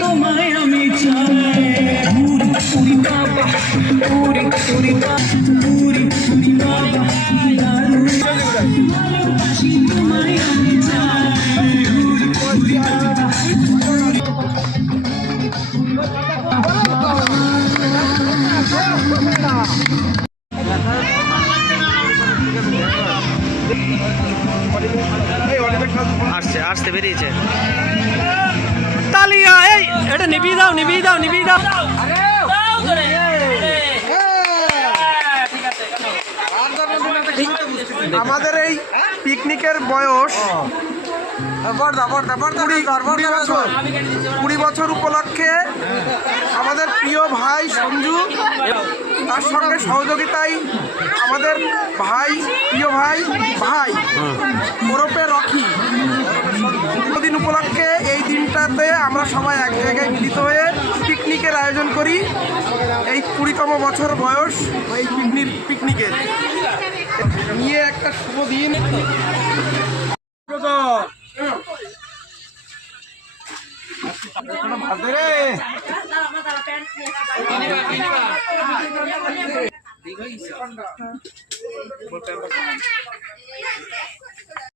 তোমায় আমি চাই পুরি পুরি বাবা পুরি পুরি পুরি পুরি বাবা ভালোবাসি তোমায় আমি চাই পুরি পুরি বাবা আসছে আসতে বেরিয়েছে তালিয়া এই এটা নিবি দাও নিবি দাও নিবি দাও আমাদের এই পিকনিকের বয়স 20 বছর উপলক্ষে আমাদের প্রিয় ভাই সঞ্জু তার সঙ্গে সহযোগিতায় আমাদের ভাই প্রিয় ভাই ওরফে রকি দিন উপলক্ষে এই দিনটাতে আমরা সবাই এক জায়গায় মিলিত হয়ে পিকনিকের আয়োজন করি। এই 20তম বছর বয়স এই পিকনিকের নিয়ে একটা শুভ দিন।